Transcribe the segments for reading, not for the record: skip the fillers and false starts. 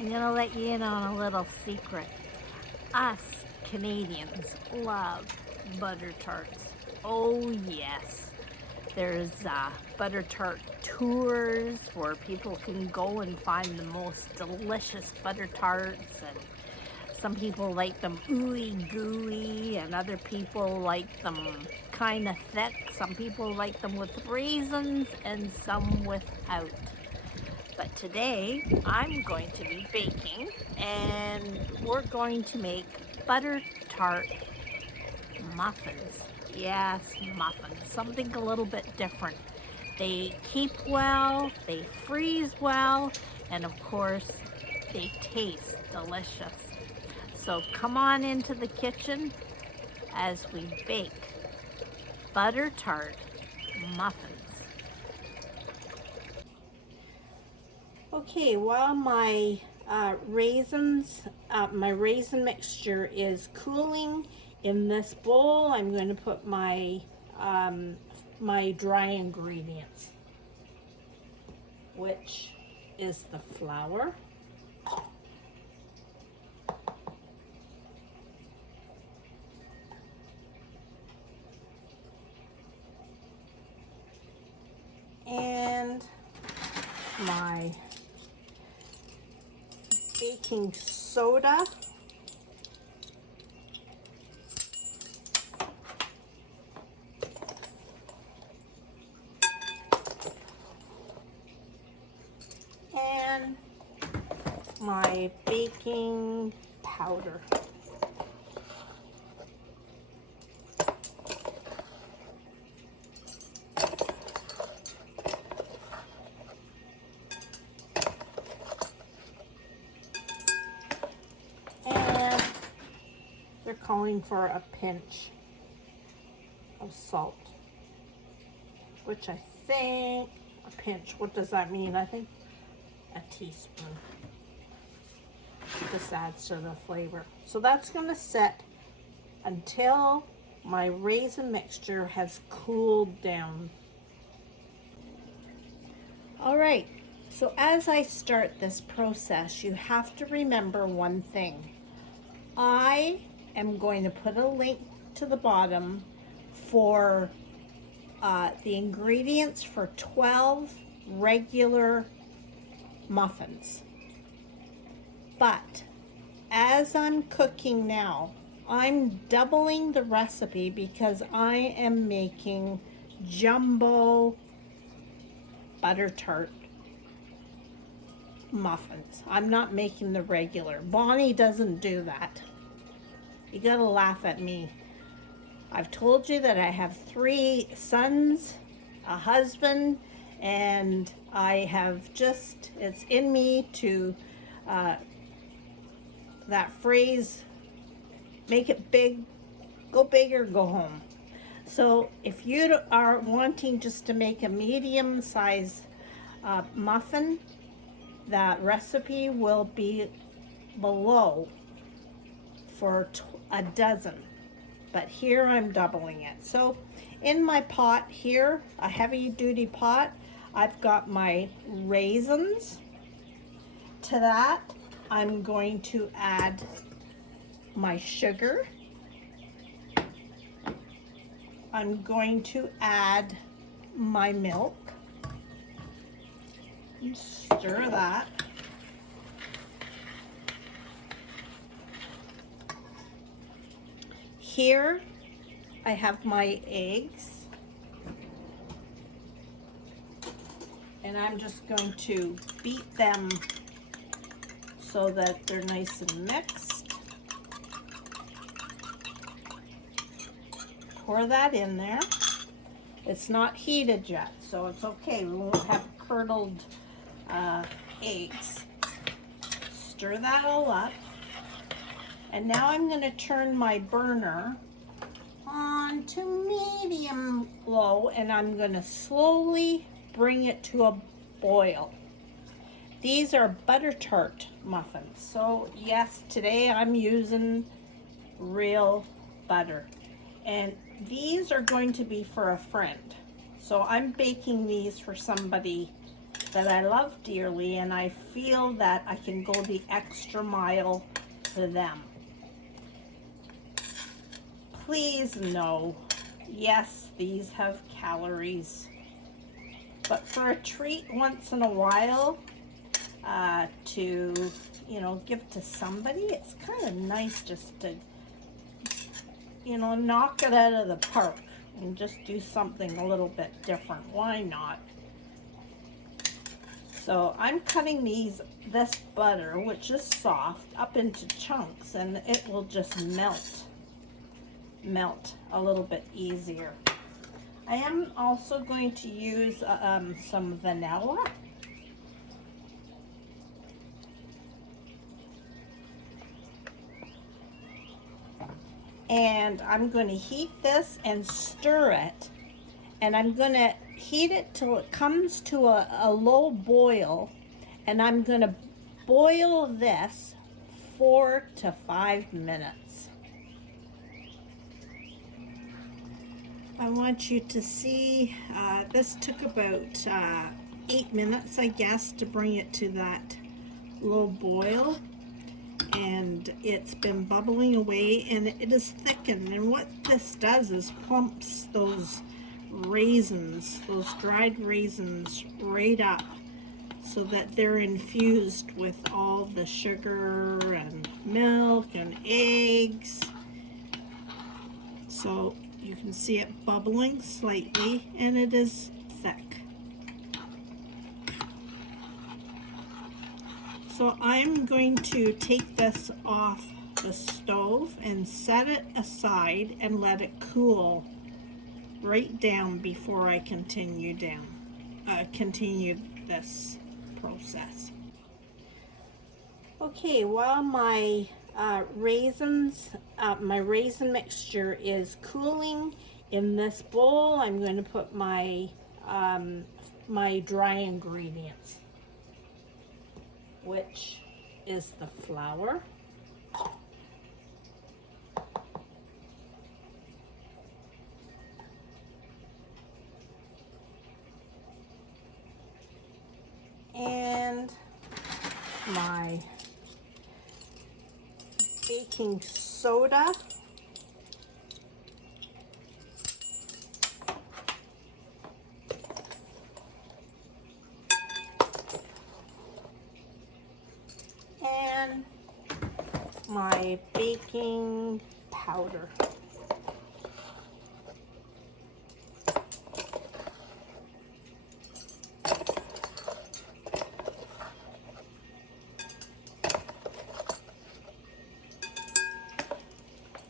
I'm gonna let you in on a little secret. Us Canadians love butter tarts. Oh yes. There's butter tart tours where people can go and find the most delicious butter tarts, and some people like them ooey gooey and other people like them kind of thick. Some people like them with raisins and some without. But today I'm going to be baking and we're going to make butter tart muffins. Yes, muffins, something a little bit different. They keep well, they freeze well, and of course, they taste delicious. So come on into the kitchen as we bake butter tart muffins. Okay, while my my raisin mixture is cooling in this bowl, I'm going to put my my dry ingredients, which is the flour, and my baking soda, and my baking powder. And they're calling for a pinch of salt, which I think, a pinch, what does that mean? I think a teaspoon. This adds to the flavor. So that's going to set until my raisin mixture has cooled down. All right, so as I start this process, you have to remember one thing. I am going to put a link to the bottom for the ingredients for 12 regular muffins. But as I'm cooking now, I'm doubling the recipe because I am making jumbo butter tart muffins. I'm not making the regular. Bonnie doesn't do that. You gotta laugh at me. I've told you that I have 3 sons, a husband, and I have just, it's in me to, that phrase, make it big, go big or go home. So if you are wanting just to make a medium size muffin, that recipe will be below for a dozen. But here I'm doubling it. So in my pot here, a heavy duty pot, I've got my raisins. To that, I'm going to add my sugar. I'm going to add my milk. And stir that. Here I have my eggs, and I'm just going to beat them so that they're nice and mixed. Pour that in there. It's not heated yet, so it's okay. We won't have curdled eggs. Stir that all up. And now I'm going to turn my burner on to medium low, and I'm going to slowly bring it to a boil. These are butter tart muffins. So yes, today I'm using real butter. And these are going to be for a friend. So I'm baking these for somebody that I love dearly, and I feel that I can go the extra mile for them. Please know, yes, these have calories, but for a treat once in a while, to, you know, give to somebody, it's kind of nice just to, you know, knock it out of the park and just do something a little bit different. Why not? So I'm cutting this butter, which is soft, up into chunks, and it will just melt a little bit easier. I am also going to use some vanilla. And I'm going to heat this and stir it. And I'm going to heat it till it comes to a low boil. And I'm going to boil this 4 to 5 minutes. I want you to see, this took about 8 minutes, I guess, to bring it to that low boil. And it's been bubbling away, and it is thickened. And what this does is plumps those raisins, those dried raisins, right up so that they're infused with all the sugar and milk and eggs. So you can see it bubbling slightly, and it is thick. So I'm going to take this off the stove and set it aside and let it cool right down before I continue this process. Okay, while my raisin mixture is cooling in this bowl, I'm going to put my my dry ingredients, which is the flour, and my baking soda, and my baking powder.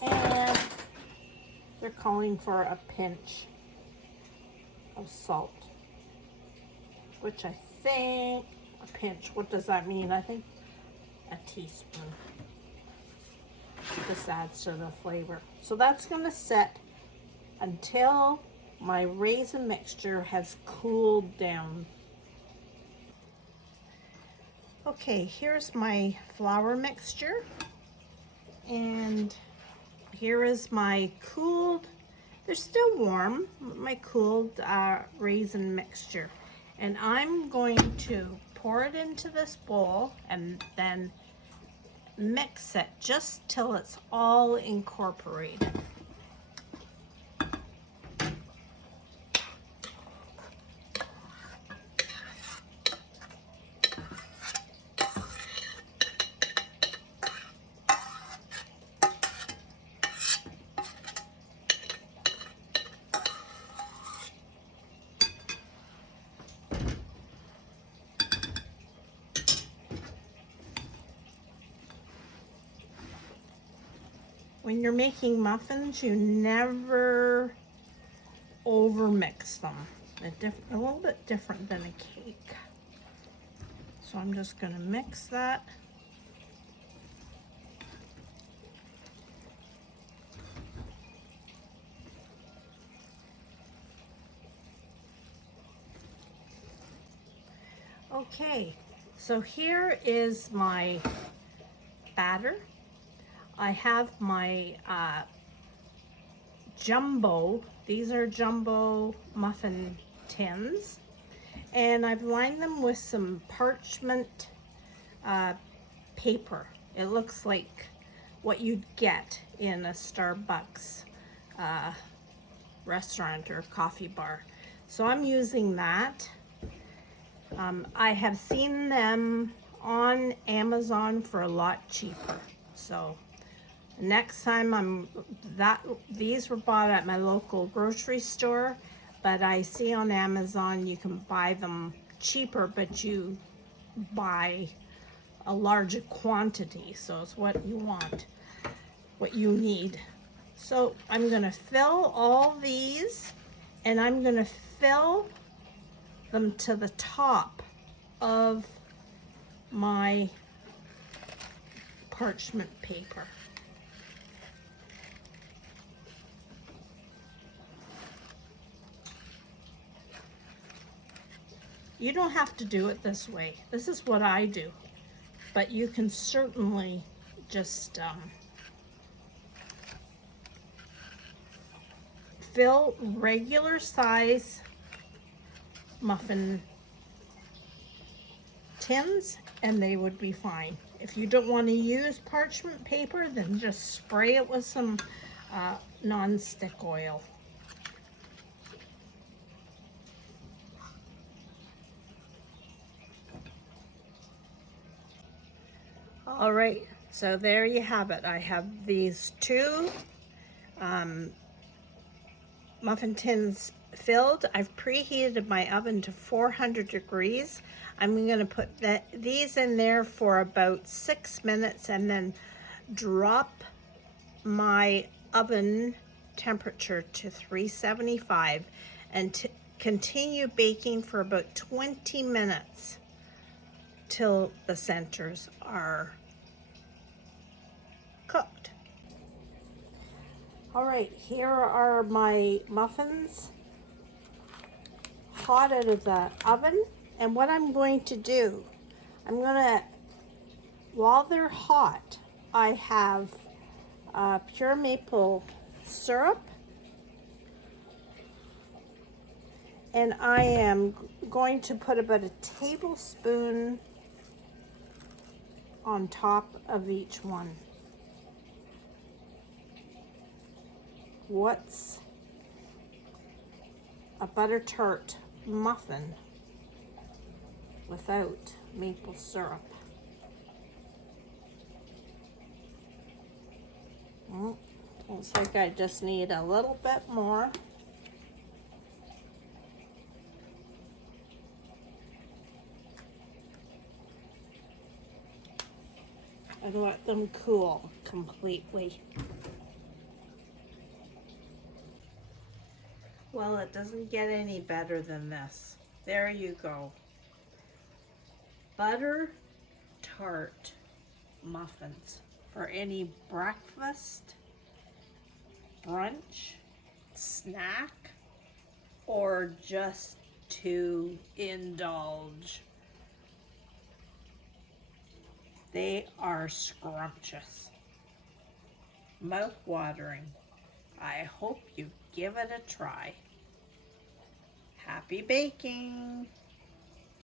And they're calling for a pinch of salt, which I think, a pinch, what does that mean? I think a teaspoon. This adds to the flavor. So that's going to set until my raisin mixture has cooled down. Okay, here's my flour mixture, and here is my cooled, they're still warm, my cooled raisin mixture. And I'm going to pour it into this bowl and then mix it just till it's all incorporated. When you're making muffins, you never over-mix them. They're a little bit different than a cake. So I'm just going to mix that. Okay, so here is my batter. I have my jumbo, these are jumbo muffin tins, And I've lined them with some parchment paper. It looks like what you'd get in a Starbucks restaurant or coffee bar. So I'm using that. I have seen them on Amazon for a lot cheaper. So next time these were bought at my local grocery store, but I see on Amazon you can buy them cheaper, but you buy a larger quantity. So it's what you want, what you need. So I'm gonna fill all these, and I'm gonna fill them to the top of my parchment paper. You don't have to do it this way. This is what I do, but you can certainly just fill regular size muffin tins and they would be fine. If you don't want to use parchment paper, then just spray it with some non-stick oil. All right, so there you have it. I have these two muffin tins filled. I've preheated my oven to 400 degrees. I'm going to put these in there for about 6 minutes and then drop my oven temperature to 375 and continue baking for about 20 minutes till the centers are cooked. All right, here are my muffins hot out of the oven. And what I'm going to do, while they're hot, I have pure maple syrup. And I am going to put about a tablespoon on top of each one. What's a butter tart muffin without maple syrup? Looks like I just need a little bit more. And let them cool completely. Well, it doesn't get any better than this. There you go. Butter tart muffins for any breakfast, brunch, snack, or just to indulge. They are scrumptious, mouth-watering. I hope you give it a try. Happy baking!